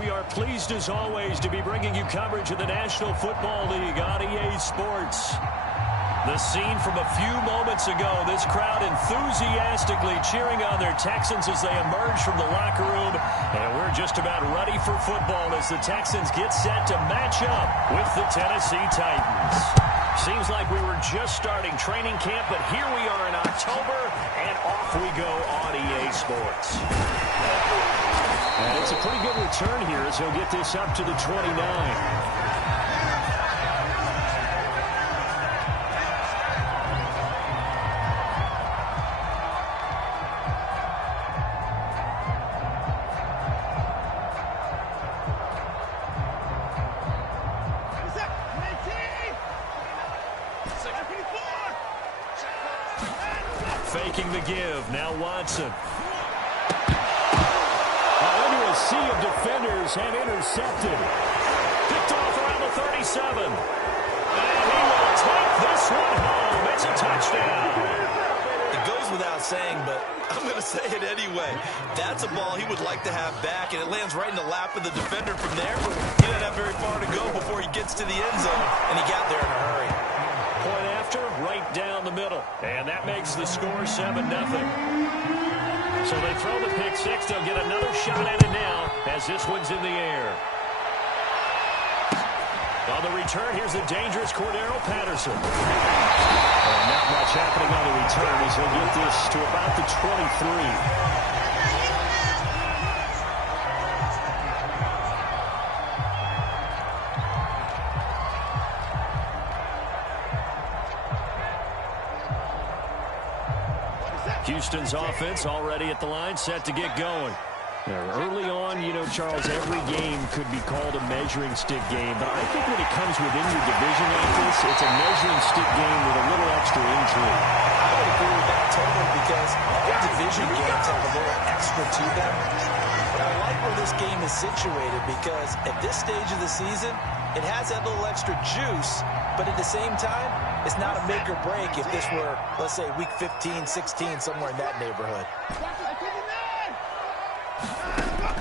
We are pleased as always to be bringing you coverage of the National Football League on EA Sports. The scene from a few moments ago, this crowd enthusiastically cheering on their Texans as they emerge from the locker room. And we're just about ready for football as the Texans get set to match up with the Tennessee Titans. Seems like we were just starting training camp, but here we are in October, and off we go on EA Sports. And it's a pretty good return here as he'll get this up to the 29. Faking the give. Now Watson. Into a sea of defenders and intercepted. Picked off around the 37. And he will take this one home. It's a touchdown. It goes without saying, but I'm going to say it anyway. That's a ball he would like to have back, and it lands right in the lap of the defender from there. He doesn't have very far to go before he gets to the end zone, and he got there in a hurry. Point after, right down the middle. And that makes the score 7-0. So they throw the pick six. They'll get another shot at it now as this one's in the air. On the return, here's the dangerous Cordero Patterson. And not much happening on the return as he'll get this to about the 23. Houston's offense already at the line, set to get going. Early on, you know, Charles, every game could be called a measuring stick game, but I think when it comes within your division like this, it's a measuring stick game with a little extra intrigue. I would agree with that totally because all division games have a little extra to them. But I like where this game is situated because at this stage of the season, it has that little extra juice, but at the same time, it's not a make or break if this were, let's say, week 15, 16, somewhere in that neighborhood.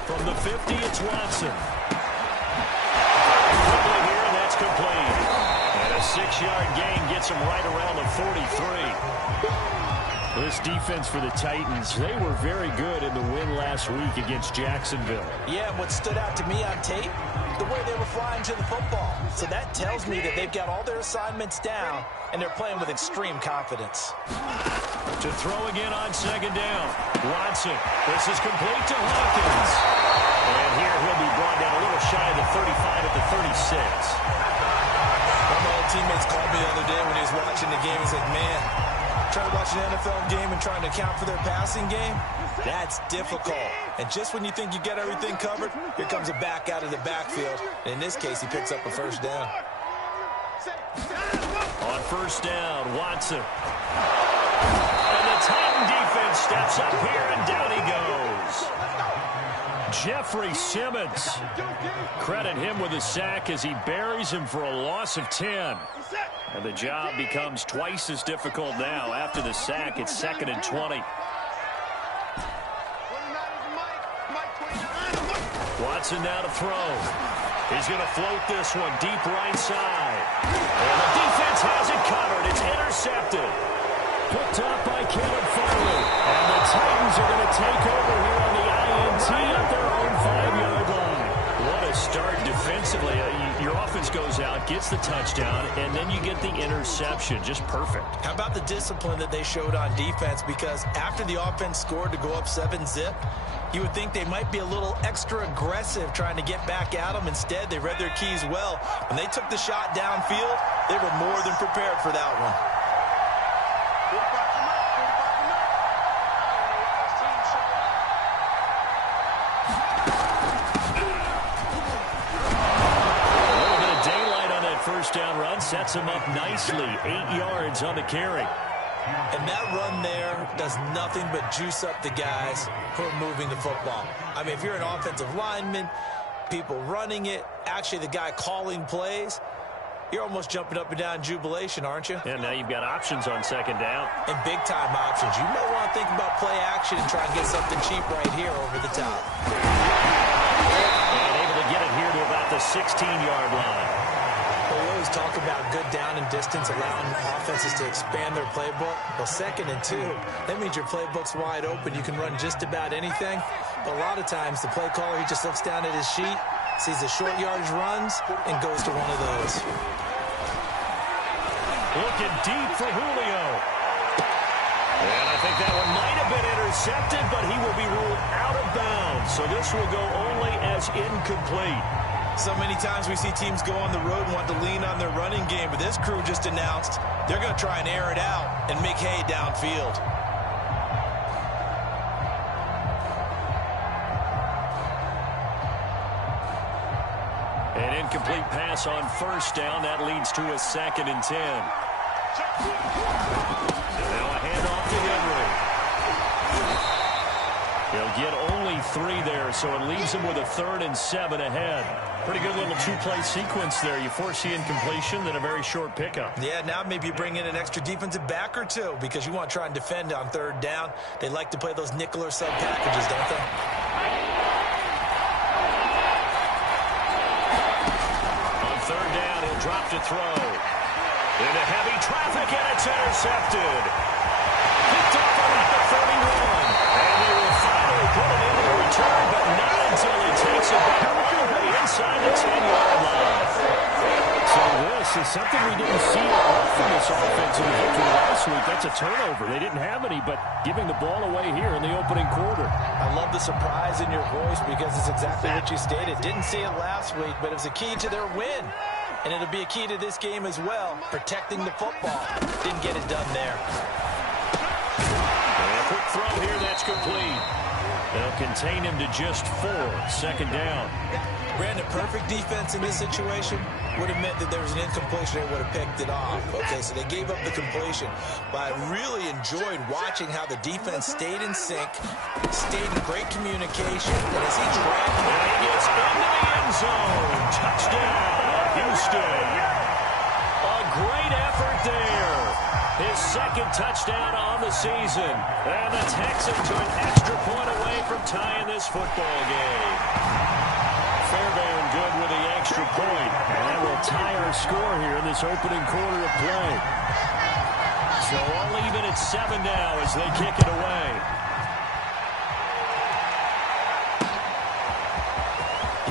From the 50, it's Watson. Quickly here, and that's complete. And a 6-yard gain gets him right around the 43. This defense for the Titans, they were very good in the win last week against Jacksonville. Yeah, what stood out to me on tape, the way they were flying to the football. So that tells me that they've got all their assignments down, and they're playing with extreme confidence. To throw again on second down. Watson. This is complete to Hawkins. And here he'll be brought down a little shy of the 35 at the 36. One of my old teammates called me the other day when he was watching the game. He's like, man, trying to watch an NFL game and trying to account for their passing game, that's difficult. And just when you think you get everything covered, here comes a back out of the backfield. And in this case, he picks up a first down. On first down, Watson. And the Titan defense steps up here, and down he goes. Jeffrey Simmons. Credit him with a sack as he buries him for a loss of 10. And the job becomes twice as difficult now. After the sack, it's 2nd and 20. Watson now to throw. He's going to float this one deep right side. And the defense has it covered. It's intercepted. Picked up by Caleb Farley. And the Titans are going to take over here on the INT at their own 5-yard line. What a start defensively. Your offense goes out, gets the touchdown, and then you get the interception. Just perfect. How about the discipline that they showed on defense? Because after the offense scored to go up 7-zip, you would think they might be a little extra aggressive trying to get back at them. Instead, they read their keys well. When they took the shot downfield, they were more than prepared for that one. First down run sets him up nicely. 8 yards on the carry. And that run there does nothing but juice up the guys who are moving the football. I mean, if you're an offensive lineman, people running it, actually the guy calling plays, you're almost jumping up and down in jubilation, aren't you? And now you've got options on second down. And big-time options. You might want to think about play action and try and get something cheap right here over the top. And the 16-yard line. Well, we always talk about good down and distance, allowing offenses to expand their playbook. Well, 2nd and 2, that means your playbook's wide open. You can run just about anything. But a lot of times, the play caller, he just looks down at his sheet, sees the short yardage runs, and goes to one of those. Looking deep for Julio. And I think that one might have been intercepted, but he will be ruled out of bounds. So this will go only as incomplete. So many times we see teams go on the road and want to lean on their running game, but this crew just announced they're going to try and air it out and make hay downfield. An incomplete pass on 1st down. That leads to a 2nd and 10. Now a handoff to Henry. He'll get only 3 there, so it leaves him with a 3rd and 7 ahead. Pretty good little 2-play sequence there. You force the incompletion, then a very short pickup. Yeah, now maybe you bring in an extra defensive back or two because you want to try and defend on 3rd down. They like to play those nickel or sub packages, don't they? On 3rd down, he'll drop to throw. Into heavy traffic, and it's intercepted. Picked off at the 31. And they will finally put it into the return, but not until he takes it back all the way inside the 10-yard line. So this is something we didn't see off from this offense in the victory last week. That's a turnover. They didn't have any, but giving the ball away here in the opening quarter. I love the surprise in your voice because it's exactly what you stated. Didn't see it last week, but it was a key to their win. And it'll be a key to this game as well, protecting the football. Didn't get it done there. And a quick throw here, that's complete. They'll contain him to just 4. 2nd down. Brandon, perfect defense in this situation would have meant that there was an incompletion. They would have picked it off. Okay, so they gave up the completion. But I really enjoyed watching how the defense stayed in sync, stayed in great communication. And as he dragged him, and he gets into the end zone. Touchdown, Houston. A great effort there. His 2nd touchdown on the season. And the Texans are an extra point away from tying this football game. Fairbairn good with the extra point. And that will tie our score here in this opening quarter of play. So all even at 7 now as they kick it away.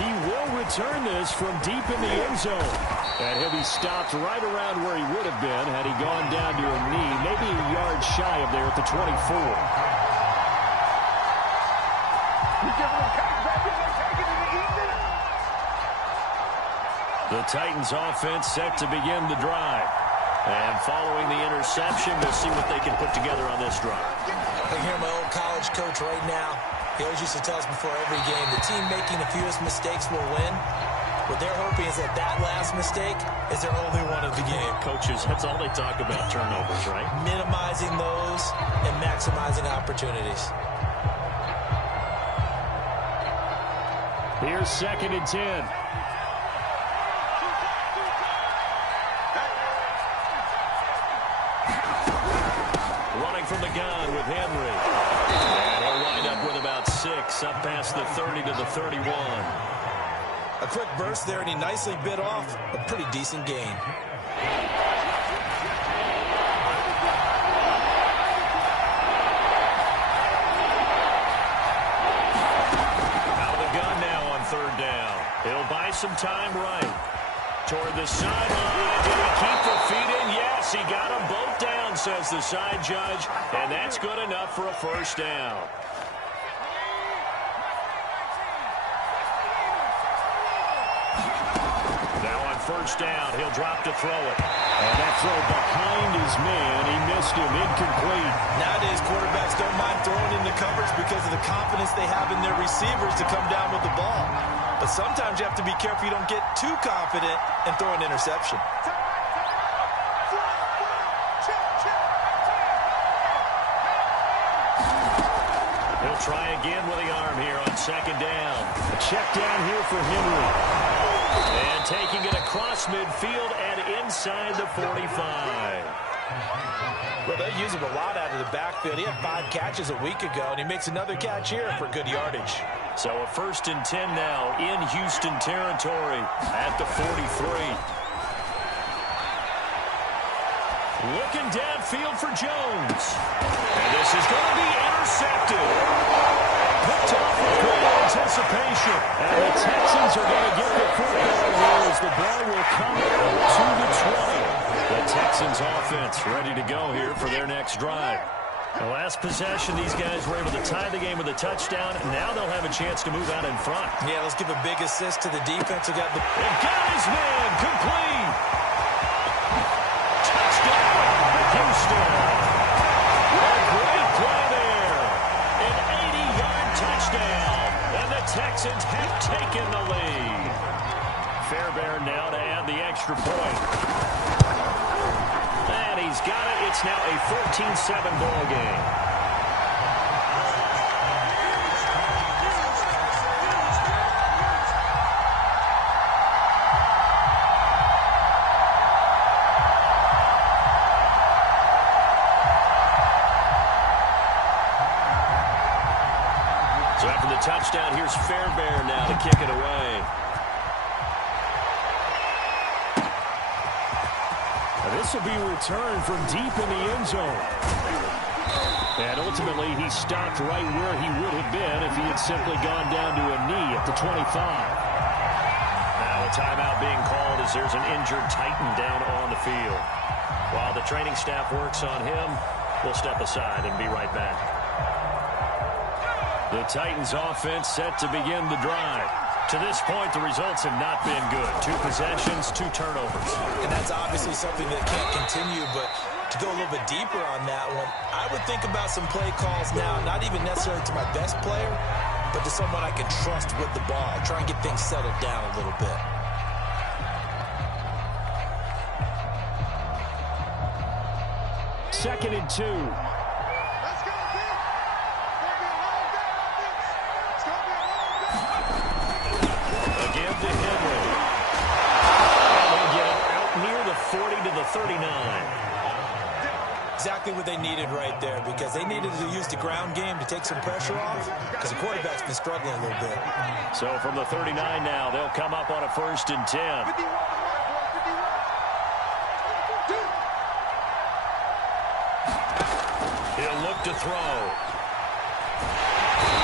He will return this from deep in the end zone. And he'll be stopped right around where he would have been had he gone down to a knee, maybe a yard shy of there at the 24. The Titans offense set to begin the drive. And following the interception, we'll see what they can put together on this drive. I hear my old college coach right now. He always used to tell us before every game, the team making the fewest mistakes will win. What they're hoping is that that last mistake is their only one of the game. Coaches, that's all they talk about, turnovers, right? Minimizing those and maximizing opportunities. Here's 2nd and 10. Running from the gun with Henry. And he'll wind up with about 6, up past the 30 to the 31. A quick burst there, and he nicely bit off a pretty decent gain. Out of the gun now on 3rd down. He'll buy some time right. Toward the sideline. Did he keep the feet in? Yes, he got them both down, says the side judge. And that's good enough for a 1st down. Now on 1st down, he'll drop to throw it. And that throw behind his man, he missed him, incomplete. Nowadays, quarterbacks don't mind throwing into coverage because of the confidence they have in their receivers to come down with the ball. But sometimes you have to be careful you don't get too confident and throw an interception. He'll try again with the arm here on 2nd down. A check down here for Henry. And taking it across midfield and inside the 45. Well, they use him a lot out of the backfield. He had 5 catches a week ago, and he makes another catch here for good yardage. So a 1st and 10 now in Houston territory at the 43. Looking downfield for Jones. And this is going to be intercepted. Picked off with great anticipation. And the Texans are going to get the football here as the ball will come out to the 20. The Texans offense ready to go here for their next drive. The last possession, these guys were able to tie the game with a touchdown. Now they'll have a chance to move out in front. Yeah, let's give a big assist to the defense. Who got the... And guys, man, complete. Touchdown, Houston. What a great play there. An 80-yard touchdown. And the Texans have taken the lead. Fairbairn now to add the extra point. And he's got it. It's now a 14-7 ball game. So after the touchdown, here's Fairbairn now to kick it away. This will be returned from deep in the end zone. And ultimately, he stopped right where he would have been if he had simply gone down to a knee at the 25. Now a timeout being called as there's an injured Titan down on the field. While the training staff works on him, we'll step aside and be right back. The Titans offense set to begin the drive. To this point, the results have not been good. 2 possessions, 2 turnovers. And that's obviously something that can't continue, but to go a little bit deeper on that one, I would think about some play calls now, not even necessarily to my best player, but to someone I can trust with the ball. Try and get things settled down a little bit. Second and 2. To Henry. And they get it out near the 40 to the 39. Exactly what they needed right there, because they needed to use the ground game to take some pressure off, because the quarterback's been struggling a little bit. So from the 39 now, they'll come up on a 1st and 10. He'll look to throw.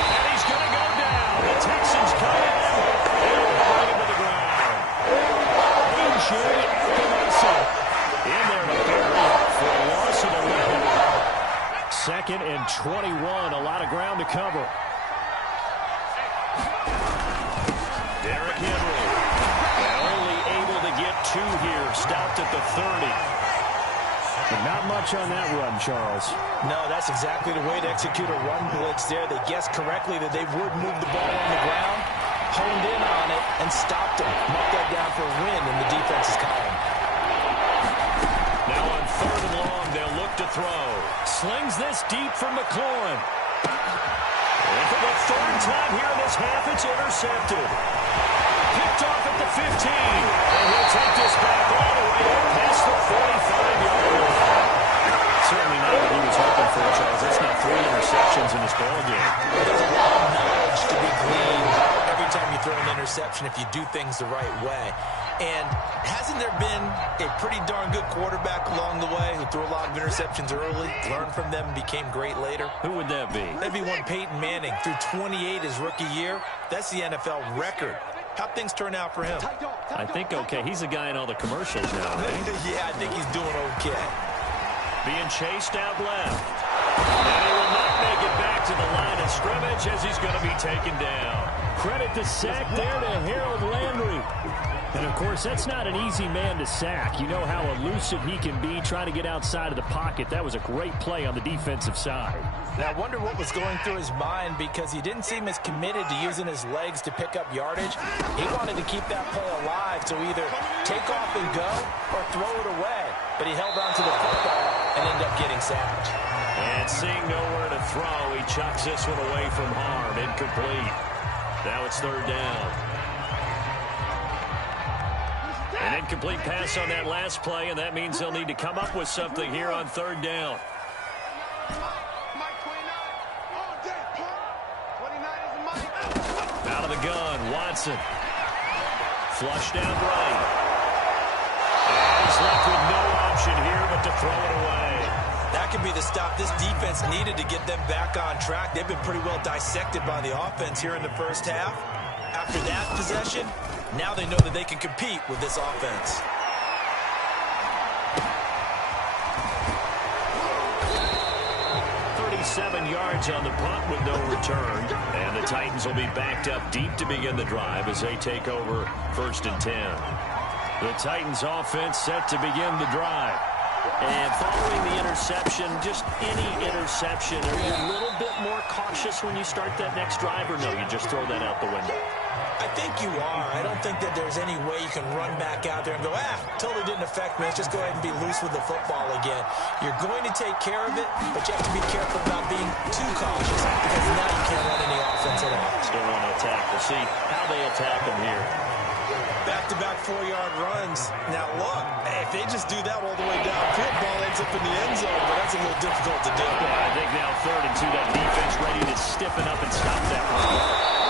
And he's going to go down. The Texans come in. In there to bury it for a loss of 11. 2nd and 21. A lot of ground to cover. Derrick Henry. Only able to get 2 here. Stopped at the 30. But not much on that run, Charles. No, that's exactly the way to execute a run blitz there. They guessed correctly that they would move the ball on the ground, honed in on it, and stopped him. Marked that down for a win in the defense's column. Now on 3rd and long, they'll look to throw. Slings this deep from McLaurin. And for the 3rd time here in this half, it's intercepted. Picked off at the 15. And he'll take this back all the way up past the 45-yard line. Certainly not what he was hoping for, Charles. That's now 3 interceptions in this ballgame. There's a lot of knowledge to be gleaned every time you throw an interception if you do things the right way. And hasn't there been a pretty darn good quarterback along the way who threw a lot of interceptions early, learned from them, became great later? Who would that be? That'd be one Peyton Manning. Threw 28 his rookie year. That's the NFL record. How'd things turn out for him? I think okay. He's a guy in all the commercials now, right? Yeah, I think he's doing okay. Being chased out left. And he will not make it back to the line of scrimmage as he's going to be taken down. Credit the sack there to Harold Landry. And, of course, that's not an easy man to sack. You know how elusive he can be trying to get outside of the pocket. That was a great play on the defensive side. Now, I wonder what was going through his mind, because he didn't seem as committed to using his legs to pick up yardage. He wanted to keep that play alive, so either take off and go or throw it away. But he held on to the football and ended up getting sacked. And seeing nowhere to throw, he chucks this one away from harm. Incomplete. Now it's 3rd down. An incomplete pass on that last play, and that means they'll need to come up with something here on third down. Out of the gun, Watson. Flush down right. And he's left with no option here but to throw it away. That could be the stop this defense needed to get them back on track. They've been pretty well dissected by the offense here in the first half. After that possession, now they know that they can compete with this offense. Seven yards on the punt with no return. And the Titans will be backed up deep to begin the drive as they take over 1st and 10. The Titans offense set to begin the drive. And following the interception, just any interception, are you a little bit more cautious when you start that next drive, or no, you just throw that out the window? I think you are. I don't think that there's any way you can run back out there and go, totally didn't affect me. Let's just go ahead and be loose with the football again. You're going to take care of it, but you have to be careful about being too cautious because now you can't run any offense at all. Still want to attack. We'll see how they attack them here. Back-to-back 4-yard runs. Now, look, if they just do that all the way downfield, ball ends up in the end zone, but that's a little difficult to do. I think now 3rd and 2, that defense ready to stiffen up and stop that run.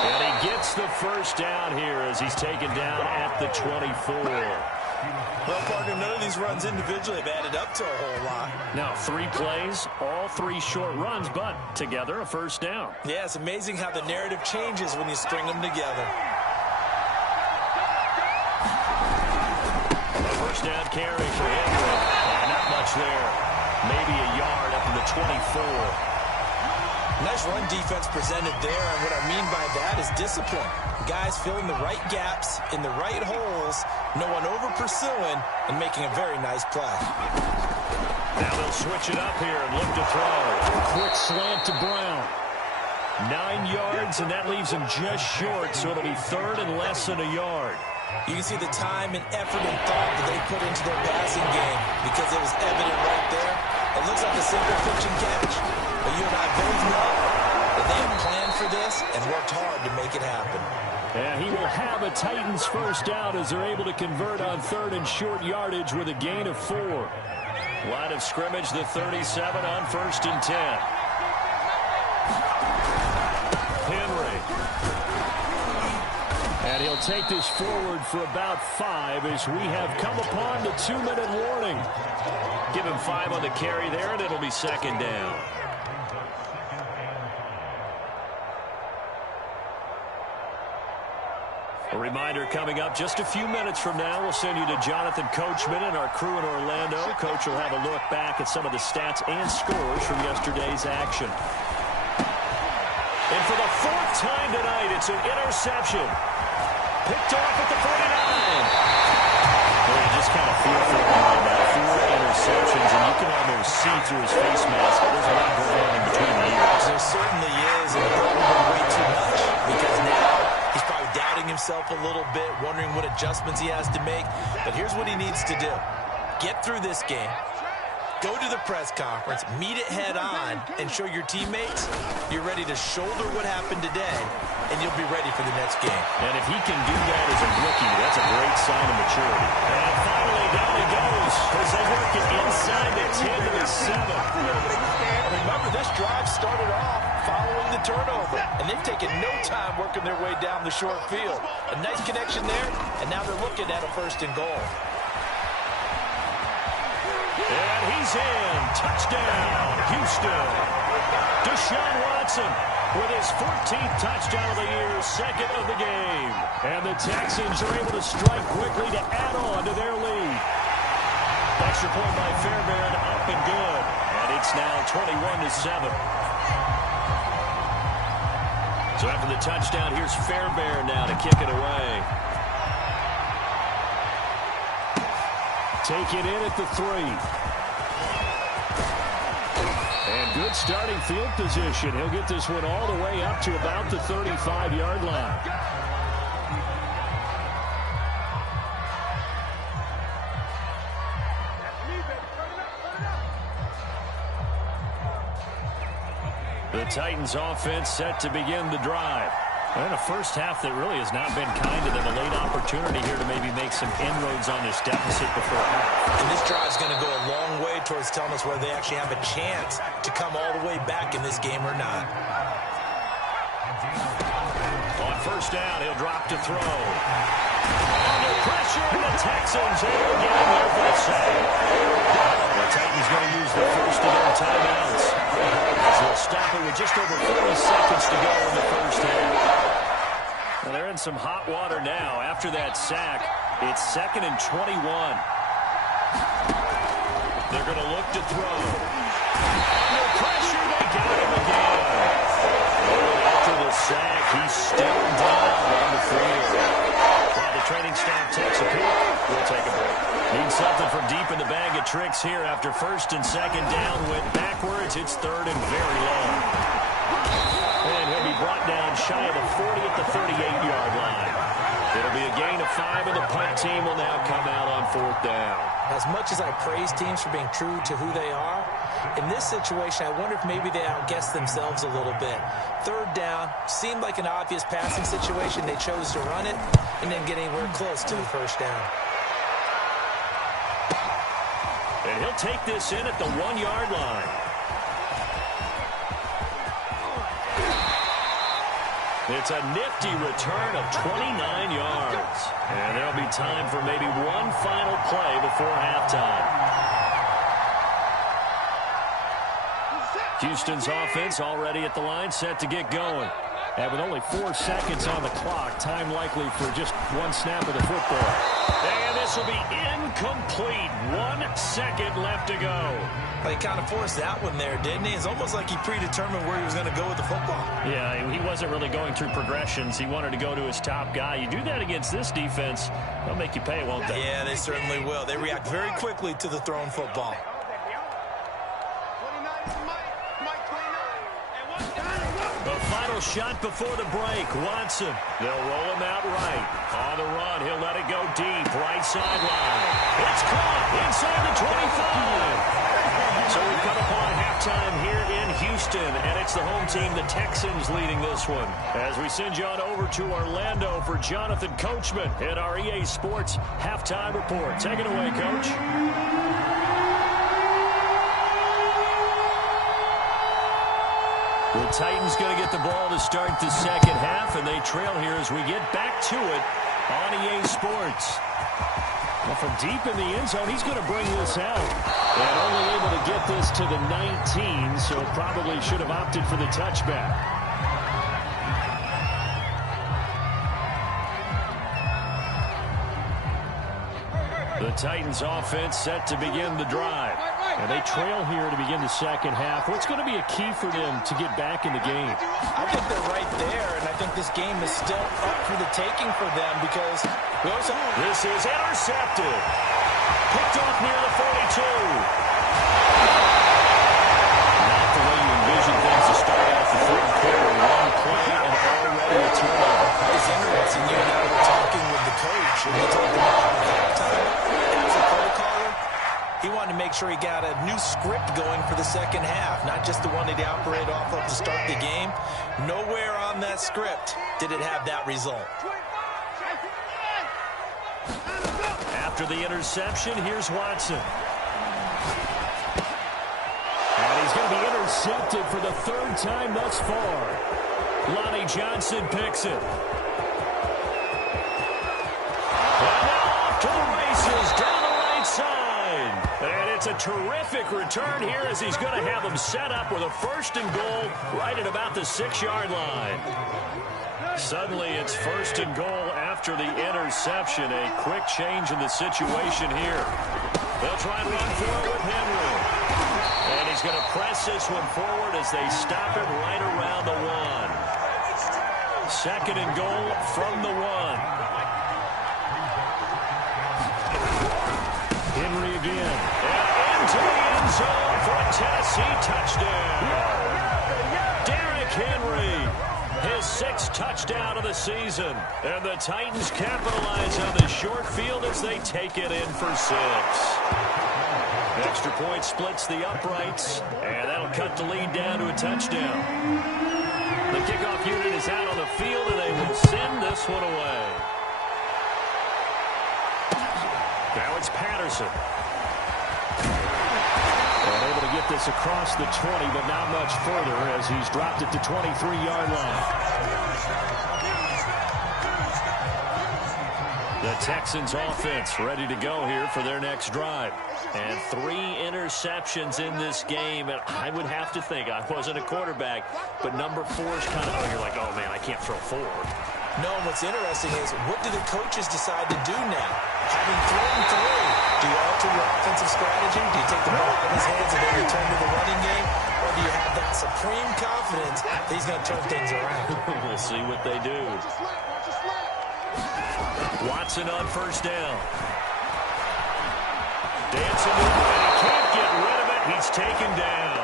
And he gets the first down here as he's taken down at the 24. Well, partner, none of these runs individually have added up to a whole lot. Now, 3 plays, all 3 short runs, but together a first down. Yeah, it's amazing how the narrative changes when you string them together. First down carry for Henry. Not much there. Maybe a yard up to the 24. Nice run defense presented there, and what I mean by that is discipline. Guys filling the right gaps in the right holes, no one over-pursuing, and making a very nice play. Now they'll switch it up here and look to throw. Quick slant to Brown. 9 yards, and that leaves him just short, so it'll be 3rd and less than a yard. You can see the time and effort and thought that they put into their passing game because it was evident right there. It looks like a simple pitch and catch, but you and I both know that they have planned for this and worked hard to make it happen. And he will have a Titans first down as they're able to convert on 3rd and short yardage with a gain of 4. Line of scrimmage, the 37 on 1st and 10. Henry. And he'll take this forward for about 5 as we have come upon the 2-minute warning. Give him 5 on the carry there, and it'll be 2nd down. A reminder coming up just a few minutes from now. We'll send you to Jonathan Coachman and our crew in Orlando. Coach will have a look back at some of the stats and scores from yesterday's action. And for the 4th time tonight, it's an interception. Picked off at the 49. Well, you just kind of feel for him on that. 4 interceptions, and you can almost see through his face mask. There's a lot going on in between the ears. There certainly is, and probably way too much because now he's probably doubting himself a little bit, wondering what adjustments he has to make. But here's what he needs to do. Get through this game. Go to the press conference, meet it head on, and show your teammates you're ready to shoulder what happened today, and you'll be ready for the next game. And if he can do that as a rookie, that's a great sign of maturity. And finally, down he goes as they work it inside the 10 to the 7. Remember, this drive started off following the turnover, and they've taken no time working their way down the short field. A nice connection there, and now they're looking at a 1st and goal. And he's in. Touchdown, Houston. Deshaun Watson with his 14th touchdown of the year, 2nd of the game. And the Texans are able to strike quickly to add on to their lead. Extra point by Fairbairn, up and good. And it's now 21-7. So after the touchdown, here's Fairbairn now to kick it away. Take it in at the 3. And good starting field position. He'll get this one all the way up to about the 35-yard line. The Titans offense set to begin the drive. And a first half that really has not been kind to them. A late opportunity here to maybe make some inroads on this deficit before half. And this drive is going to go a long way towards telling us whether they actually have a chance to come all the way back in this game or not. On first down, he'll drop to throw. Under pressure, and the Texans able to get him there for the sack. The Titans going to use the first of their timeouts, as they'll stop it with just over 40 seconds to go in the first half. Well, they're in some hot water now. After that sack, it's 2nd and 21. They're going to look to throw. Under pressure, they got him again. And after the sack, he's still down on the field. While the training staff takes a peek, we'll take a break. Need something from deep in the bag of tricks here after 1st and 2nd down. Went backwards. It's 3rd and very long. And he'll be brought down shy of the 40 at the 38-yard line. It'll be a gain of 5, and the punt team will now come out on 4th down. As much as I praise teams for being true to who they are, in this situation, I wonder if maybe they outguessed themselves a little bit. 3rd down seemed like an obvious passing situation. They chose to run it and then get anywhere close to the 1st down. And he'll take this in at the 1-yard line. It's a nifty return of 29 yards. And there'll be time for maybe one final play before halftime. Houston's offense already at the line, set to get going. And with only 4 seconds on the clock, time likely for just one snap of the football. And this will be incomplete. 1 second left to go. Well, he kind of forced that one there, didn't he? It's almost like he predetermined where he was going to go with the football. Yeah, he wasn't really going through progressions. He wanted to go to his top guy. You do that against this defense, they'll make you pay, won't they? Yeah, they certainly will. They react very quickly to the thrown football. The final shot before the break. Watson. They'll roll him out right. On the run, he'll let it go deep. Right sideline. It's caught inside the 25. So we've come upon halftime here in Houston, and it's the home team, the Texans, leading this one. As we send you on over to Orlando for Jonathan Coachman at our EA Sports Halftime Report. Take it away, Coach. The Titans going to get the ball to start the second half, and they trail here as we get back to it on EA Sports. Well, from deep in the end zone, he's going to bring this out. And only able to get this to the 19, so probably should have opted for the touchback. The Titans offense set to begin the drive. And they trail here to begin the second half. What's going to be a key for them to get back in the game? I think they're right there, and I think this game is still up for the taking for them because this is intercepted. Picked off near the 42. Not the way you envision things to start off the third quarter. One play and already a turnover. It's interesting. You and I were talking with the coach, and he told them about halftime. As a play caller, he wanted to make sure he got a new script going for the second half, not just the one that he operated off of to start the game. Nowhere on that script did it have that result. After the interception, here's Watson. And he's going to be intercepted for the 3rd time thus far. Lonnie Johnson picks it. And now off to the races down the right side. And it's a terrific return here as he's going to have them set up with a 1st and goal right at about the 6-yard line. Suddenly it's 1st and goal after the interception. A quick change in the situation here. They'll try and run forward with Henry. And he's going to press this one forward as they stop it right around the 1. 2nd and goal from the 1. Henry again. And into the end zone for a Tennessee touchdown. Derrick Henry. His 6th touchdown of the season. And the Titans capitalize on the short field as they take it in for 6. Extra point splits the uprights, and that'll cut the lead down to a touchdown. The kickoff unit is out on the field, and they will send this one away. Now it's Patterson. And able to get this across the 20, but not much further as he's dropped it to 23-yard line. The Texans offense ready to go here for their next drive. And 3 interceptions in this game. And I would have to think, I wasn't a quarterback, but number 4 is kind of, you're like, oh, man, I can't throw 4. No, and what's interesting is, what do the coaches decide to do now? Having thrown 3, do you alter your offensive strategy? Do you take the ball in his hands and then return to the running game? Or do you have that supreme confidence that he's going to turn things around? We'll see what they do. Watson on first down. Dancing to it, and he can't get rid of it. He's taken down.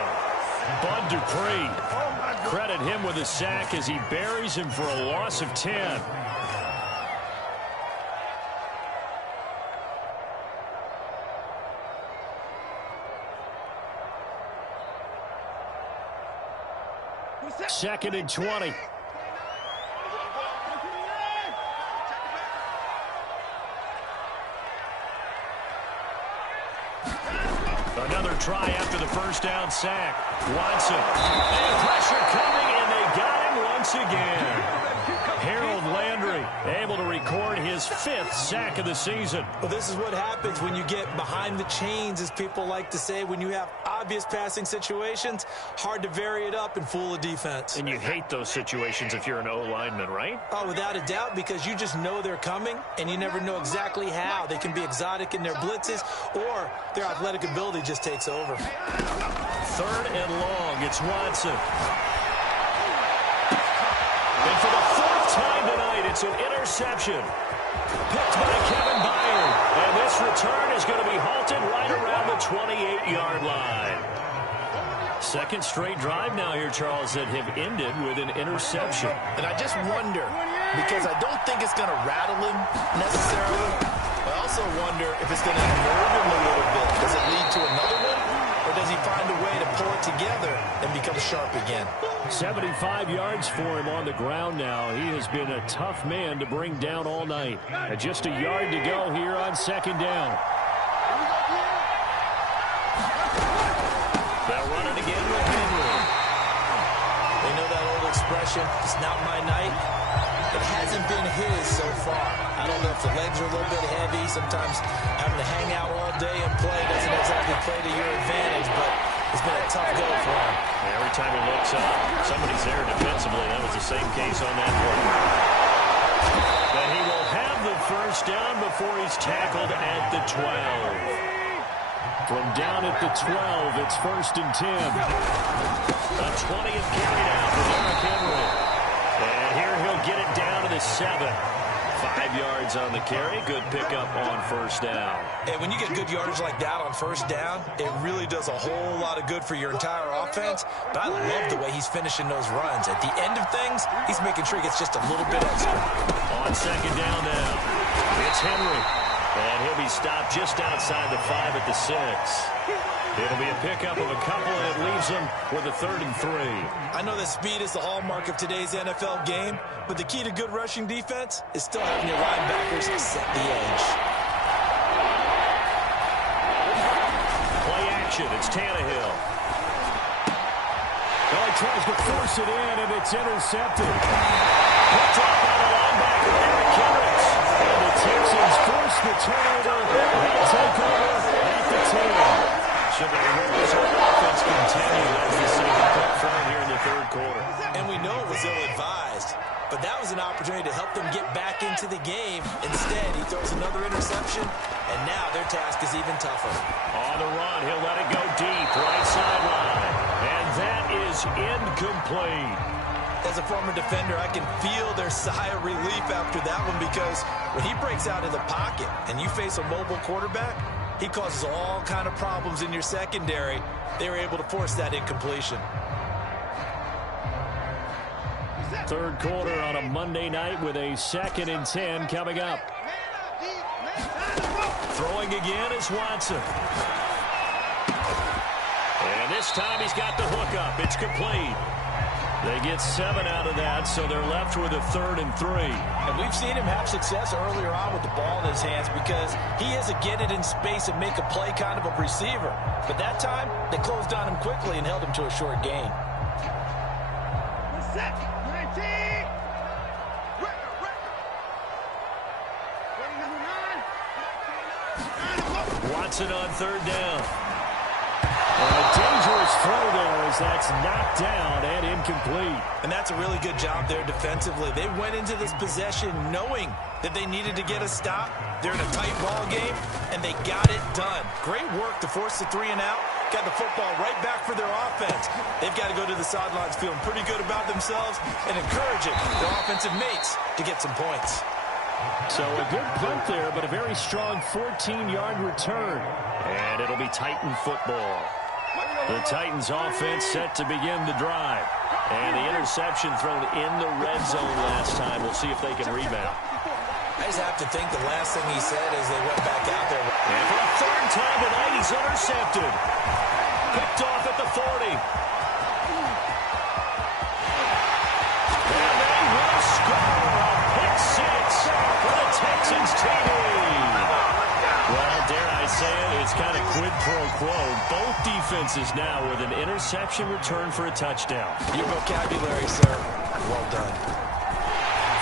Bud Dupree. Credit him with a sack as he buries him for a loss of 10. Second and 20. Another try after the first down sack. Watson. And pressure coming, and they got him once again. Harold Landry able to record his 5th sack of the season. Well, this is what happens when you get behind the chains, as people like to say. When you have obvious passing situations, hard to vary it up and fool a defense. And you hate those situations if you're an O-lineman, right? Oh, without a doubt, because you just know they're coming, and you never know exactly how. They can be exotic in their blitzes, or their athletic ability just takes over. 3rd and long, it's Watson. And for the 4th time tonight, it's an interception. Picked by Kevin Byard. And this return is going to be halted right around the 28-yard line. Second straight drive now here, Charles, that have ended with an interception. And I just wonder, because I don't think it's going to rattle him necessarily, I also wonder if it's going to unnerve him a little bit. Does it lead to another one? Or does he find a way to pull it together and become sharp again? 75 yards for him on the ground now. He has been a tough man to bring down all night. And just a yard to go here on second down. They'll run it again with Henry. They know that old expression, it's not my night. It hasn't been his so far. I don't know if the legs are a little bit heavy. Sometimes having to hang out all day and play doesn't exactly play to your advantage, but it's been a tough go for him. Every time he looks up, somebody's there defensively. That was the same case on that play. But he will have the first down before he's tackled at the 12. From down at the 12, it's 1st and 10. A 20th carry down for Derrick Henry. And here he'll get it down to the 7. 5 yards on the carry. Good pickup on first down. And when you get good yardage like that on first down, it really does a whole lot of good for your entire offense. But I love the way he's finishing those runs. At the end of things, he's making sure he gets just a little bit extra. On second down now, it's Henry. And he'll be stopped just outside the 5 at the 6. It'll be a pickup of a couple, and it leaves them with a 3rd and 3. I know that speed is the hallmark of today's NFL game, but the key to good rushing defense is still having your linebackers set the edge. Play action. It's Tannehill. Well, he tries to force it in, and it's intercepted. Picked up by the linebacker, Derrick Henry. And the Texans force the turnover. They'll take over at the 10. Should they let this offense continue as the second put front here in the 3rd quarter? And we know it was ill-advised, but that was an opportunity to help them get back into the game. Instead, he throws another interception, and now their task is even tougher. On the run, he'll let it go deep, right sideline. And that is incomplete. As a former defender, I can feel their sigh of relief after that one, because when he breaks out of the pocket and you face a mobile quarterback, he causes all kind of problems in your secondary. They were able to force that incompletion. 3rd quarter on a Monday night with a 2nd and 10 coming up. Throwing again is Watson. And this time he's got the hook up. It's complete. They get 7 out of that, so they're left with a 3rd and 3. And we've seen him have success earlier on with the ball in his hands because he is a get it in space and make a play kind of a receiver. But that time, they closed on him quickly and held him to a short gain. Watson on 3rd down. A dangerous throw there as that's knocked down and incomplete. And that's a really good job there defensively. They went into this possession knowing that they needed to get a stop. They're in a tight ball game, and they got it done. Great work to force the 3 and out. Got the football right back for their offense. They've got to go to the sidelines feeling pretty good about themselves and encouraging their offensive mates to get some points. So a good punt there, but a very strong 14-yard return. And it'll be Titan football. The Titans offense set to begin the drive. And the interception thrown in the red zone last time. We'll see if they can rebound. I just have to think the last thing he said as they went back out there. And for a 3rd time tonight, he's intercepted. Picked off at the 40. And they will score a pick 6 for the Texans TV. Well, dare I say it, it's kind of quid pro quo. Both defenses now with an interception return for a touchdown. Your vocabulary, sir. Well done.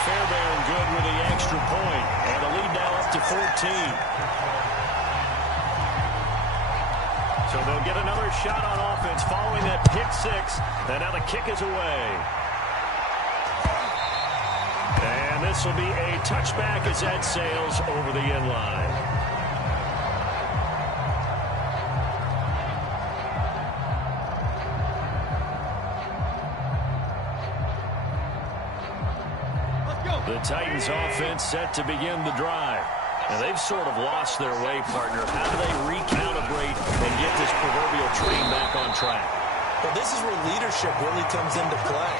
Fairbairn good with the extra point. And the lead now up to 14. So they'll get another shot on offense following that pick 6. And now the kick is away. And this will be a touchback as that sails over the end line. The Titans offense set to begin the drive. And they've sort of lost their way, partner. How do they recalibrate and get this proverbial train back on track? Well, this is where leadership really comes into play.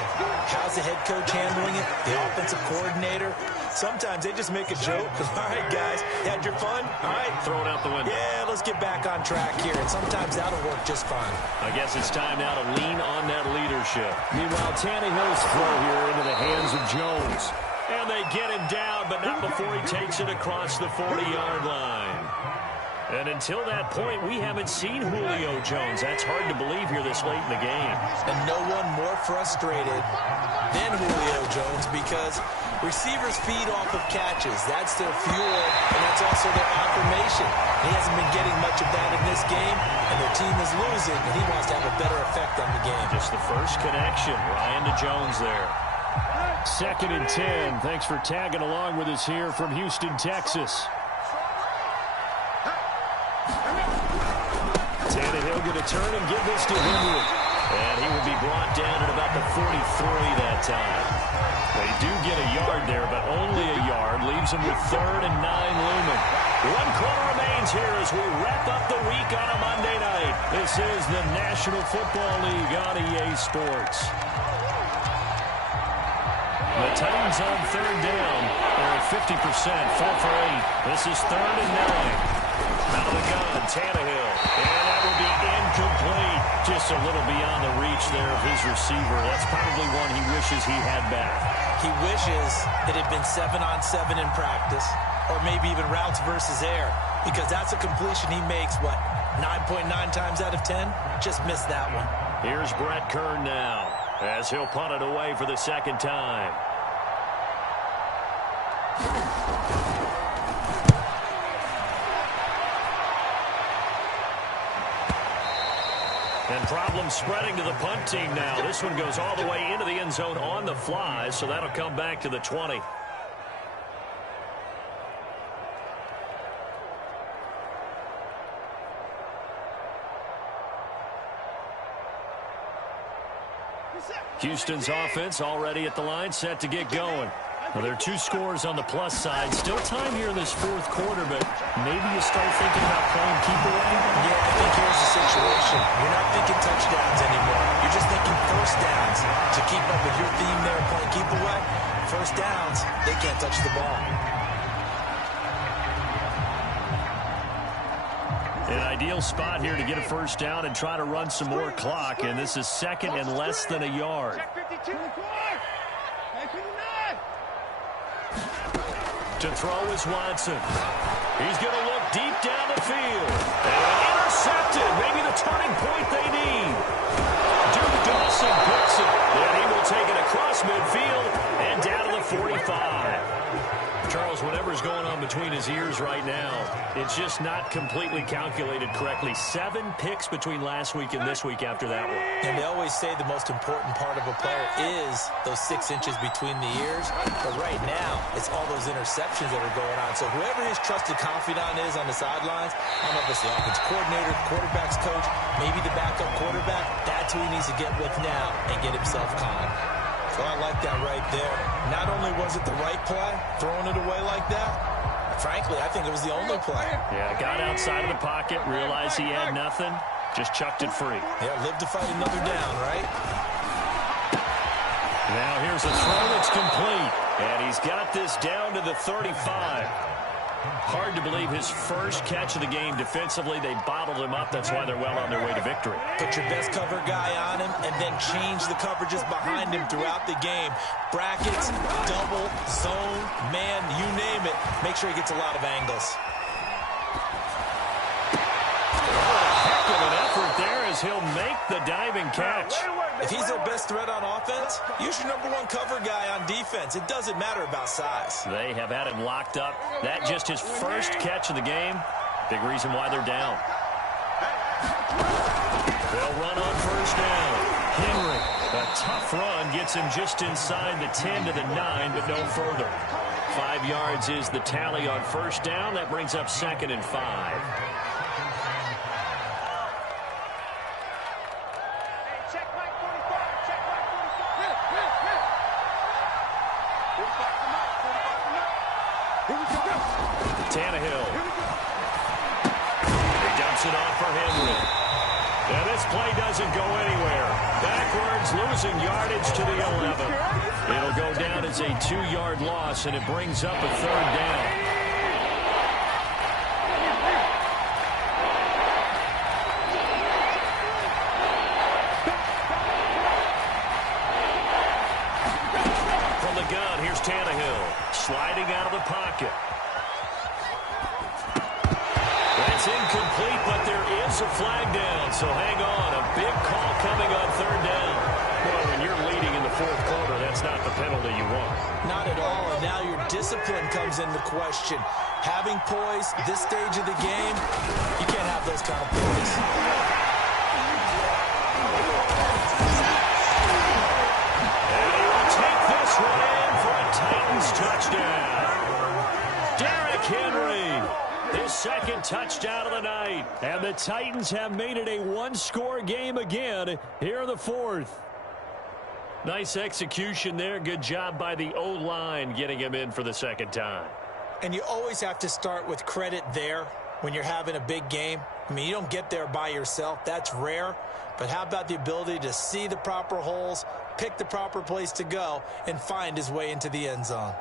How's the head coach handling it? The offensive coordinator? Sometimes they just make a joke. All right, guys, had your fun? All right. Throw it out the window. Yeah, let's get back on track here. And sometimes that'll work just fine. I guess it's time now to lean on that leadership. Meanwhile, Tannehill's throw here into the hands of Jones. And they get him down, but not before he takes it across the 40-yard line. And until that point, we haven't seen Julio Jones. That's hard to believe here this late in the game. And no one more frustrated than Julio Jones because receivers feed off of catches. That's their fuel, and that's also their affirmation. He hasn't been getting much of that in this game, and their team is losing, and he wants to have a better effect on the game. Just the first connection, Ryan to Jones there. 2nd and 10. Thanks for tagging along with us here from Houston, Texas. Tannehill going to turn and give this to Henry. And he will be brought down at about the 43 that time. They do get a yard there, but only a yard. Leaves them with 3rd and 9 looming. 1 quarter remains here as we wrap up the week on a Monday night. This is the National Football League on EA Sports. The Titans on 3rd down. They're at 50%, 4 for 8. This is 3rd and 9. Out of the gun, Tannehill. And that will be incomplete. Just a little beyond the reach there of his receiver. That's probably one he wishes he had back. He wishes it had been 7-on-7 in practice, or maybe even routes versus air, because that's a completion he makes, 9.9 times out of 10? Just missed that one. Here's Brett Kern now, as he'll punt it away for the 2nd time. And problems spreading to the punt team now. This one goes all the way into the end zone on the fly, so that'll come back to the 20. Houston's offense already at the line, set to get going. Well, there are 2 scores on the plus side. Still time here in this 4th quarter, but maybe you start thinking about playing keep away. Yeah, I think here's the situation. You're not thinking touchdowns anymore. You're just thinking first downs. To keep up with your theme there, playing keep away, first downs, they can't touch the ball. An ideal spot here to get a first down and try to run some more clock, and this is 2nd and less than a yard. To throw is Watson. He's going to look deep down the field. And intercepted. Maybe the turning point they need. Duke Dawson picks it. Then he will take it across midfield and down to the 45. Charles, whatever's going on between his ears right now, it's just not completely calculated correctly. 7 picks between last week and this week after that one. And they always say the most important part of a player is those 6 inches between the ears. But right now, it's all those interceptions that are going on. So whoever his trusted confidant is on the sidelines, I don't know if it's the offense coordinator, the quarterback's coach, maybe the backup quarterback, that's who he needs to get with now and get himself calm. So I like that right there. Not only was it the right play, throwing it away like that, frankly, I think it was the only play. Yeah, got outside of the pocket, realized he had nothing, just chucked it free. Yeah, live to fight another down, right? Now here's a throw that's complete, and he's got this down to the 35. Hard to believe his first catch of the game defensively. They bottled him up. That's why they're well on their way to victory. Put your best cover guy on him and then change the coverages behind him throughout the game. Brackets, double, zone, man, you name it. Make sure he gets a lot of angles. Heck of an effort there as he'll make the diving catch. If he's their best threat on offense, use your #1 cover guy on defense. It doesn't matter about size. They have had him locked up. That just his first catch of the game. Big reason why they're down. They'll run on first down. Henry, a tough run, gets him just inside the 10 to the 9, but no further. 5 yards is the tally on first down. That brings up 2nd and 5. Tannehill. He dumps it off for Henry. Now this play doesn't go anywhere. Backwards, losing yardage to the 11. It'll go down as a 2-yard loss, and it brings up a 3rd down. From the gun, here's Tannehill. Sliding out of the pocket. That's incomplete, but there is a flag down, so hang on. A big call coming on 3rd down. Well, when you're leading in the 4th quarter, that's not the penalty you want. Not at all, and now your discipline comes into question. Having poise this stage of the game, you can't have those kind of poise. And he will take this one in for a Titans touchdown. Derrick Henry. His 2nd touchdown of the night. And the Titans have made it a 1-score game again here in the 4th. Nice execution there. Good job by the O-line getting him in for the 2nd time. And you always have to start with credit there when you're having a big game. I mean, you don't get there by yourself. That's rare. But how about the ability to see the proper holes, pick the proper place to go, and find his way into the end zone?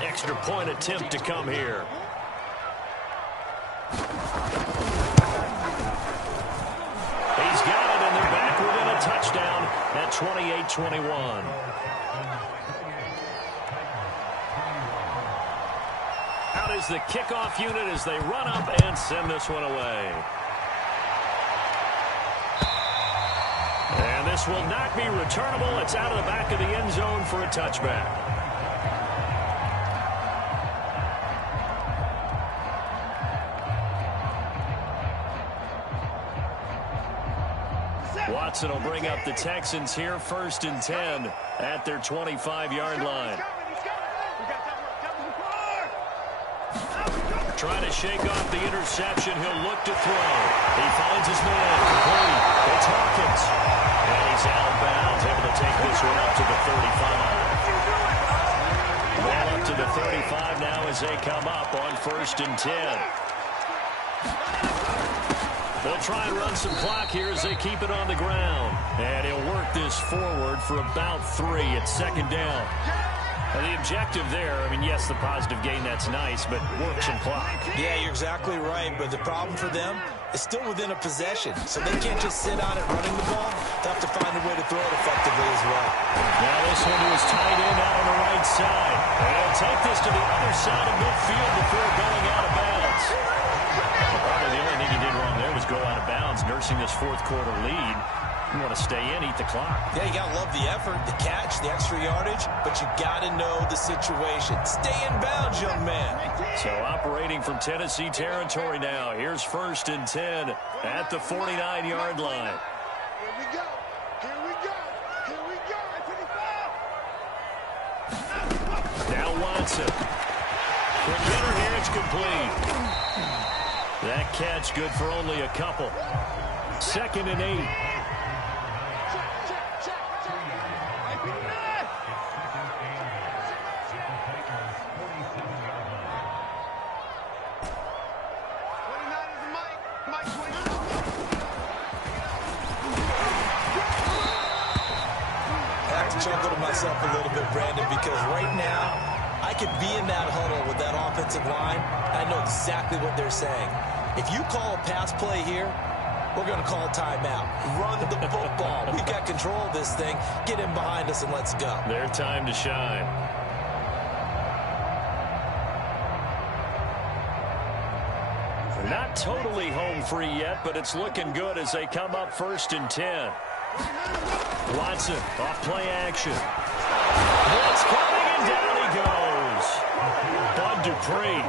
Extra point attempt to come here. He's got it, and they're back within a touchdown at 28-21. Out is the kickoff unit as they run up and send this one away. And this will not be returnable. It's out of the back of the end zone for a touchback. Watson will bring up the Texans here, 1st and 10 at their 25-yard line. Trying to shake off the interception. He'll look to throw. He finds his man. Complete. It's Hawkins. And he's out of bounds, able to take this one up to the 35. Well, up to the 35 now as they come up on 1st and 10. They'll try and run some clock here as they keep it on the ground. And he'll work this forward for about 3 at second down. And the objective there, I mean, yes, the positive gain, that's nice, but work some clock. Yeah, you're exactly right, but the problem for them is still within a possession, so they can't just sit on it running the ball. They'll have to find a way to throw it effectively as well. Now this one to his tight end out on the right side. And he'll take this to the other side of midfield before going out of bounds. Probably the only thing he did wrong there was go out of bounds, nursing this fourth quarter lead. You want to stay in, eat the clock. Yeah, you got to love the effort, the catch, the extra yardage, but you got to know the situation. Stay in bounds, young man. So operating from Tennessee territory now. Here's 1st and 10 at the 49-yard line. Here we go. Here we go. Here we go. Now Watson. Quick hitter here, it's complete. That catch good for only a couple. 2nd and 8. Chuckle to myself a little bit, Brandon, because right now I could be in that huddle with that offensive line. I know exactly what they're saying. If you call a pass play here, we're going to call a timeout. Run the football. We've got control of this thing. Get in behind us and let's go. Their time to shine. Not totally home free yet, but it's looking good as they come up 1st and 10. Watson, off play action. Blitz coming, and down he goes. Bud Dupree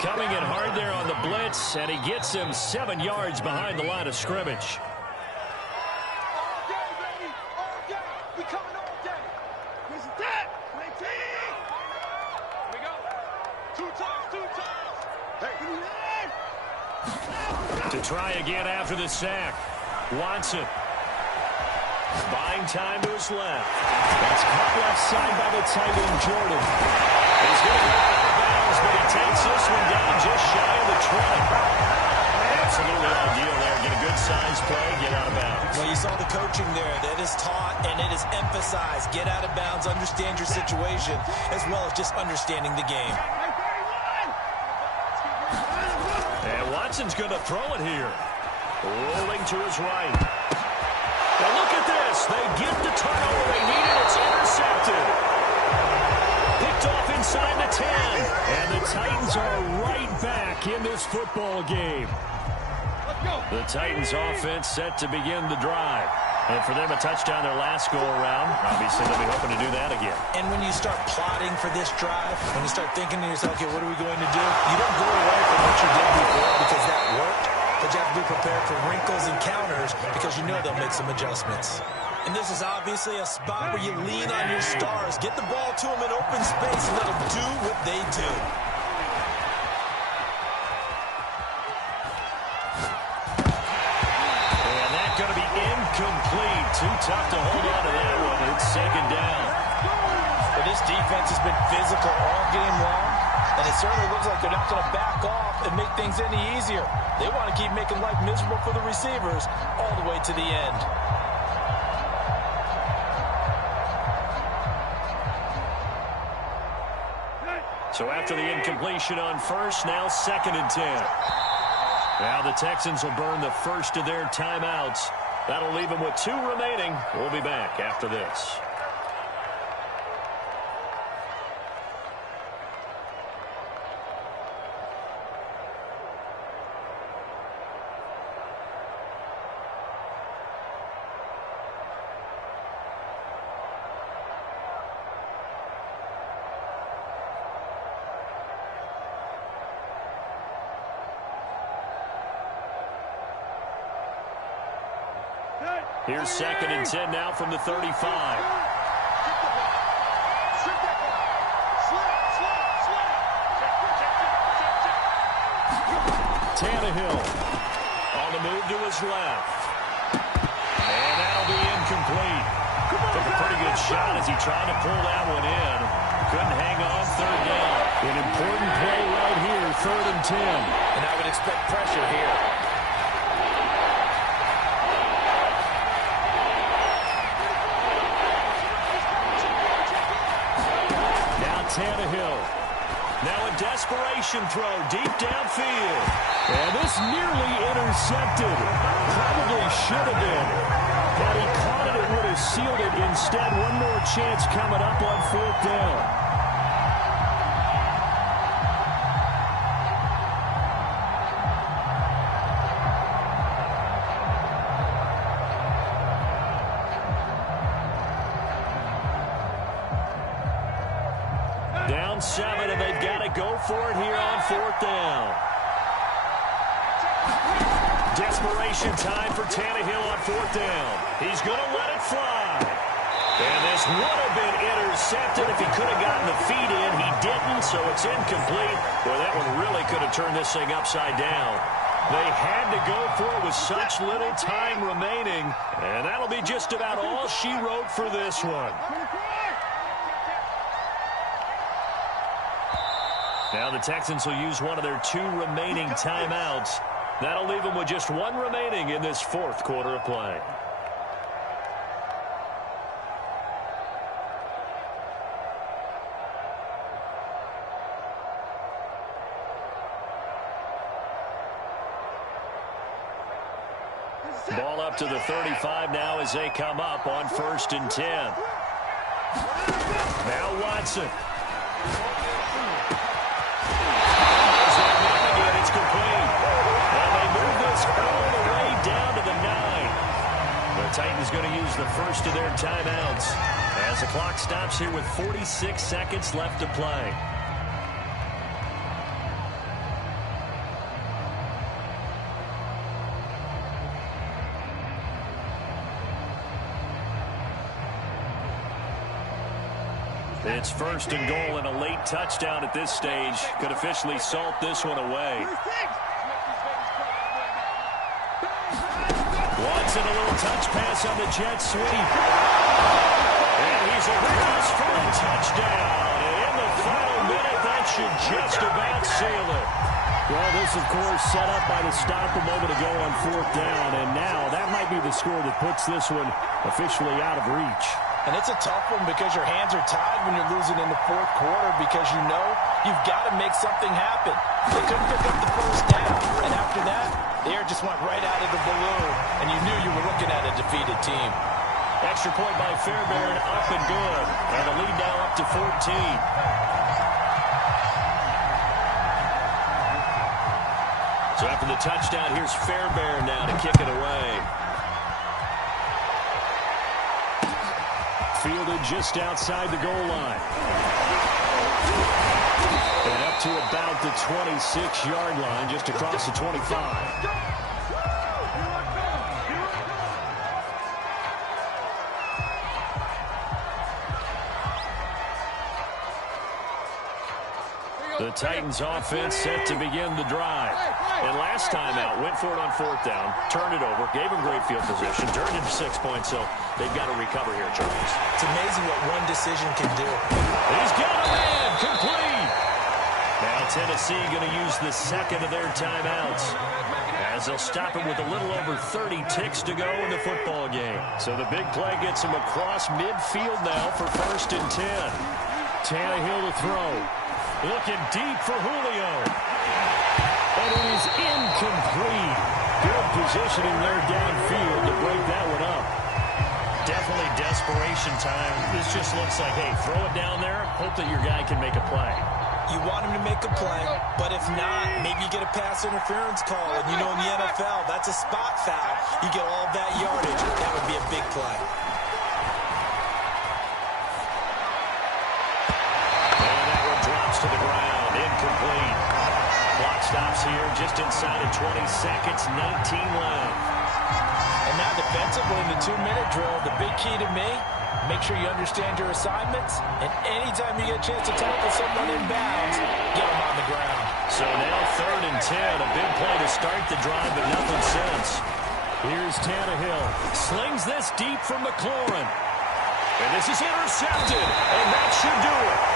coming in hard there on the blitz, and he gets him 7 yards behind the line of scrimmage. All day, baby. All day. We coming all day. Where's that? 19. Here we go. 2 times, 2 times. Hey. To try again after the sack. Watson. Buying time to his left. That's caught left side by the tight end, Jordan. He's going to go out of bounds, but he takes this one down just shy of the 20. Absolutely ideal there. Get a good size play, get out of bounds. Well, you saw the coaching there. That is taught and it is emphasized. Get out of bounds, understand your situation, as well as just understanding the game. And Watson's going to throw it here. Rolling to his right. And look at this. They get the turnover they needed. It's intercepted. Picked off inside the 10. And the Titans are right back in this football game. The Titans offense set to begin the drive. And for them, a touchdown their last go-around. Obviously, they'll be hoping to do that again. And when you start plotting for this drive, when you start thinking to yourself, okay, what are we going to do? You don't go away from what you did before because that worked. But you have to be prepared for wrinkles and counters because you know they'll make some adjustments. And this is obviously a spot where you lean on your stars. Get the ball to them in open space and let them do what they do. And that's going to be incomplete. Too tough to hold on to that one. It's 2nd down. But this defense has been physical all game long. And it certainly looks like they're not going to back off and make things any easier. They want to keep making life miserable for the receivers all the way to the end. So after the incompletion on 1st, now 2nd and 10. Now the Texans will burn the first of their timeouts. That'll leave them with 2 remaining. We'll be back after this. Here's 2nd and 10 now from the 35. Tannehill on the move to his left. And that'll be incomplete. Took a pretty good shot as he tried to pull that one in. Couldn't hang on 3rd down. An important play right here, 3rd and 10. And I would expect pressure here. Tannehill. Now a desperation throw deep downfield. And this nearly intercepted. Probably should have been. Had he caught it, it would have sealed it. Instead, one more chance coming up on 4th down. Down 7, and they've got to go for it here on 4th down. Desperation time for Tannehill on 4th down. He's going to let it fly. And this would have been intercepted if he could have gotten the feet in. He didn't, so it's incomplete. Boy, that one really could have turned this thing upside down. They had to go for it with such little time remaining. And that'll be just about all she wrote for this one. Now the Texans will use one of their 2 remaining timeouts. That'll leave them with just 1 remaining in this 4th quarter of play. Ball up to the 35 now as they come up on 1st and 10. Now Watson. It's complete. And they move this all the way down to the 9. The Titans going to use the first of their timeouts as the clock stops here with 46 seconds left to play. It's 1st and goal, and a late touchdown at this stage could officially salt this one away. Watson, a little touch pass on the jet sweep. And he's across for a touchdown. And in the final minute, that should just about seal it. Well, this, of course, set up by the stop a moment ago on 4th down. And now that might be the score that puts this one officially out of reach. And it's a tough one because your hands are tied when you're losing in the 4th quarter because you know you've got to make something happen. They couldn't pick up the first down. And after that, the air just went right out of the balloon. And you knew you were looking at a defeated team. Extra point by Fairbairn, up and good. And the lead now up to 14. So after the touchdown, here's Fairbairn now to kick it away. Fielded just outside the goal line. And up to about the 26-yard line, just across the 25. The Titans offense set to begin the drive. And last time out, went for it on 4th down, turned it over, gave them great field position, turned it to 6 points, so they've got to recover here, Charles. It's amazing what one decision can do. He's got a man, complete. Now Tennessee going to use the second of their timeouts as they'll stop him with a little over 30 ticks to go in the football game. So the big play gets him across midfield now for 1st and 10. Tannehill to throw. Looking deep for Julio. And it is incomplete. Good positioning there downfield to break that one up. Definitely desperation time. This just looks like, hey, throw it down there, hope that your guy can make a play. You want him to make a play, but if not, maybe you get a pass interference call. And you know in the NFL, that's a spot foul. You get all that yardage. That would be a big play. To the ground, incomplete. Clock stops here just inside of 20 seconds, 19 left. And now defensively in the 2-minute drill, the big key to me, make sure you understand your assignments, and anytime you get a chance to tackle someone in bounds, get them on the ground. So now 3rd and 10, a big play to start the drive, but nothing since. Here's Tannehill. Slings this deep from McLaurin. And this is intercepted, and that should do it.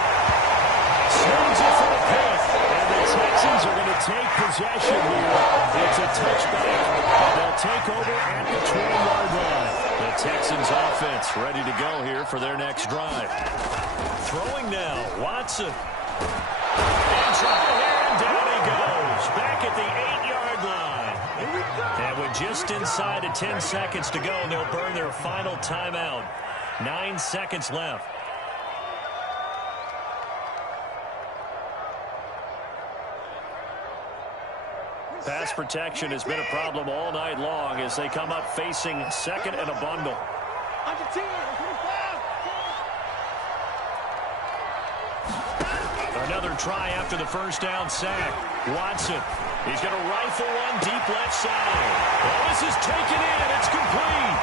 Slings it for the pick. And the Texans are going to take possession here. It's a touchback. They'll take over at the 20-yard line. The Texans offense ready to go here for their next drive. Throwing now, Watson. And trying here, and down he goes. Back at the 8-yard line. And with just inside of 10 seconds to go, they'll burn their final timeout. 9 seconds left. Pass protection has been a problem all night long as they come up facing second and a bundle. Another try after the first down sack. Watson, he's going to rifle one deep left side. Oh, this is taken in. It's complete.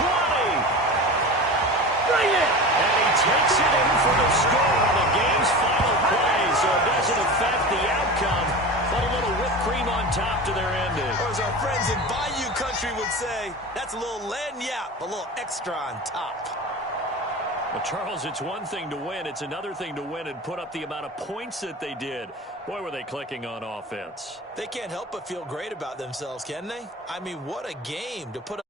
20. Bring it! And he takes it in for the score on the game's final play, so it doesn't affect the outcome, but a little whipped cream on top to their ending. Or as our friends in Bayou Country would say, that's a little lagniappe, a little extra on top. Well, Charles, it's one thing to win. It's another thing to win and put up the amount of points that they did. Boy, were they clicking on offense. They can't help but feel great about themselves, can they? I mean, what a game to put up.